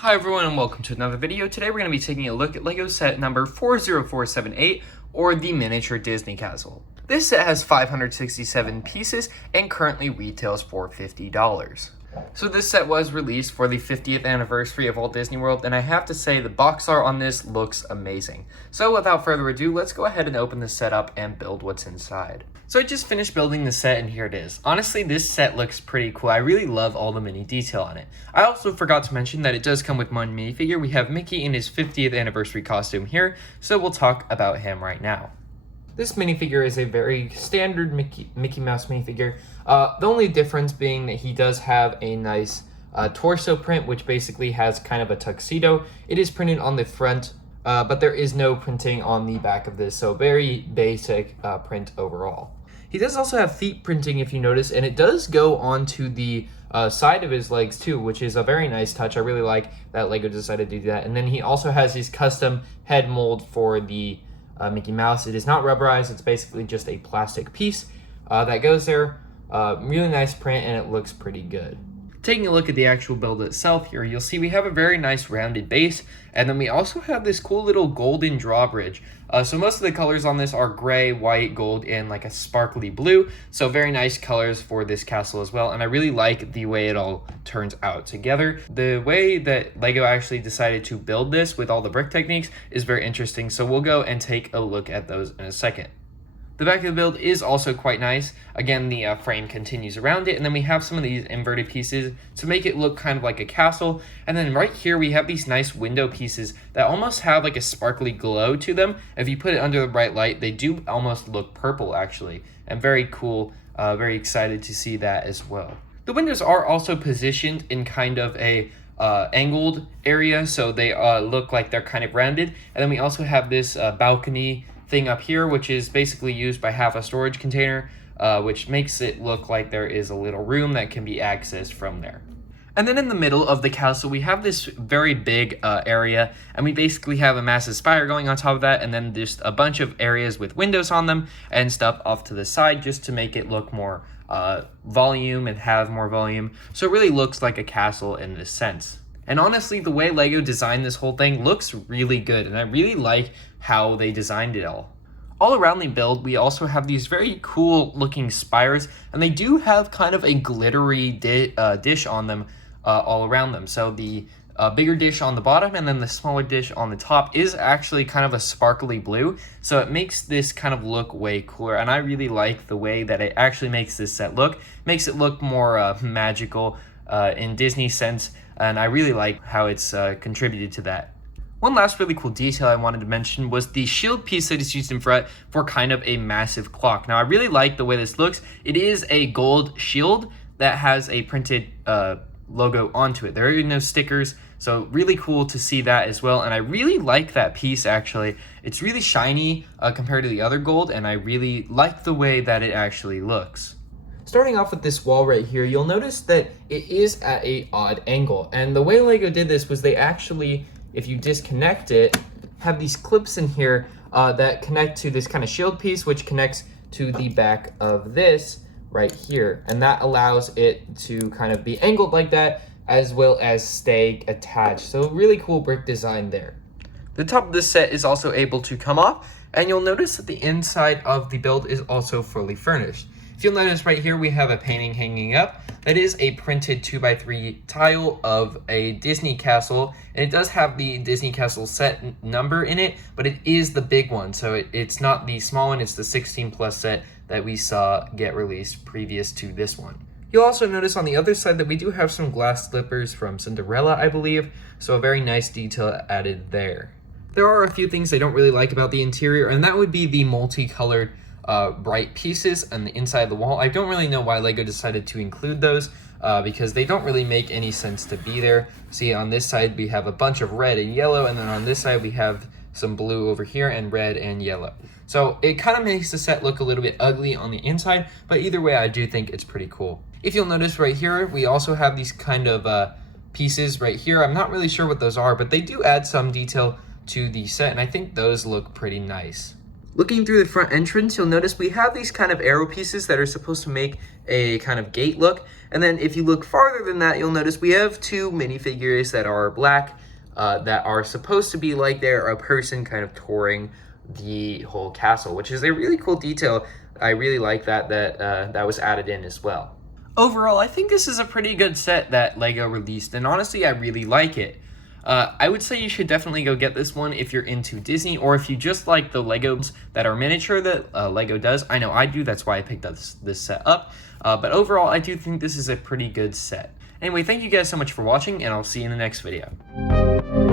Hi everyone and welcome to another video. Today we're going to be taking a look at LEGO set number 40478, or the Miniature Disney Castle. This set has 567 pieces and currently retails for $50. So this set was released for the 50th anniversary of Walt Disney World, and I have to say the box art on this looks amazing. So without further ado, let's go ahead and open this set up and build what's inside. So I just finished building the set and here it is. Honestly, this set looks pretty cool. I really love all the mini detail on it. I also forgot to mention that it does come with one minifigure. We have Mickey in his 50th anniversary costume here, so we'll talk about him right now. This minifigure is a very standard Mickey Mouse minifigure. The only difference being that he does have a nice torso print, which basically has kind of a tuxedo. It is printed on the front, but there is no printing on the back of this, so very basic print overall. He does also have feet printing, if you notice, and it does go onto the side of his legs too, which is a very nice touch. I really like that LEGO decided to do that. And then he also has his custom head mold for the Mickey Mouse. It is not rubberized, it's basically just a plastic piece that goes there. Really nice print, and it looks pretty good. Taking a look at the actual build itself here, you'll see we have a very nice rounded base, and then we also have this cool little golden drawbridge. So most of the colors on this are gray, white, gold, and like a sparkly blue. So very nice colors for this castle as well, and I really like the way it all turns out together. The way that LEGO actually decided to build this with all the brick techniques is very interesting, so we'll go and take a look at those in a second. The back of the build is also quite nice. Again, the frame continues around it, and then we have some of these inverted pieces to make it look kind of like a castle. And then right here, we have these nice window pieces that almost have like a sparkly glow to them. If you put it under the bright light, they do almost look purple, actually. And very cool, very excited to see that as well. The windows are also positioned in kind of a angled area, so they look like they're kind of rounded. And then we also have this balcony thing up here, which is basically used by half a storage container, which makes it look like there is a little room that can be accessed from there. And then in the middle of the castle, we have this very big area, and we basically have a massive spire going on top of that, and then just a bunch of areas with windows on them and stuff off to the side just to make it look more volume and have more volume. So it really looks like a castle in this sense. And honestly, the way LEGO designed this whole thing looks really good, and I really like how they designed it all. All around the build, we also have these very cool looking spires, and they do have kind of a glittery dish on them all around them. So the bigger dish on the bottom and then the smaller dish on the top is actually kind of a sparkly blue, so it makes this kind of look way cooler, and I really like the way that it actually makes this set look. Makes it look more magical in Disney sense, and I really like how it's contributed to that. One last really cool detail I wanted to mention was the shield piece that is used in front for kind of a massive clock. Now I really like the way this looks. It is a gold shield that has a printed logo onto it. There are no stickers, so really cool to see that as well, and I really like that piece actually. It's really shiny compared to the other gold, and I really like the way that it actually looks. Starting off with this wall right here, you'll notice that it is at an odd angle, and the way LEGO did this was they actually, if you disconnect it, have these clips in here that connect to this kind of shield piece, which connects to the back of this right here, and that allows it to kind of be angled like that as well as stay attached. So really cool brick design there. The top of this set is also able to come off, and you'll notice that the inside of the build is also fully furnished. If you'll notice right here, we have a painting hanging up. That is a printed 2x3 tile of a Disney castle, and it does have the Disney castle set number in it, but it is the big one, so it's not the small one, it's the 16 plus set that we saw get released previous to this one. You'll also notice on the other side that we do have some glass slippers from Cinderella, I believe, so a very nice detail added there. There are a few things I don't really like about the interior, and that would be the multicolored bright pieces on the inside of the wall. I don't really know why LEGO decided to include those because they don't really make any sense to be there. See, on this side we have a bunch of red and yellow, and then on this side we have some blue over here and red and yellow. So it kind of makes the set look a little bit ugly on the inside, but either way I do think it's pretty cool. If you'll notice right here, we also have these kind of pieces right here. I'm not really sure what those are, but they do add some detail to the set, and I think those look pretty nice. Looking through the front entrance, you'll notice we have these kind of arrow pieces that are supposed to make a kind of gate look. And then if you look farther than that, you'll notice we have two minifigures that are black that are supposed to be like they're a person kind of touring the whole castle, which is a really cool detail. I really like that was added in as well. Overall, I think this is a pretty good set that LEGO released, and honestly, I really like it. I would say you should definitely go get this one if you're into Disney, or if you just like the Legos that are miniature that LEGO does. I know I do, that's why I picked this set up. But overall, I do think this is a pretty good set. Anyway, thank you guys so much for watching, and I'll see you in the next video.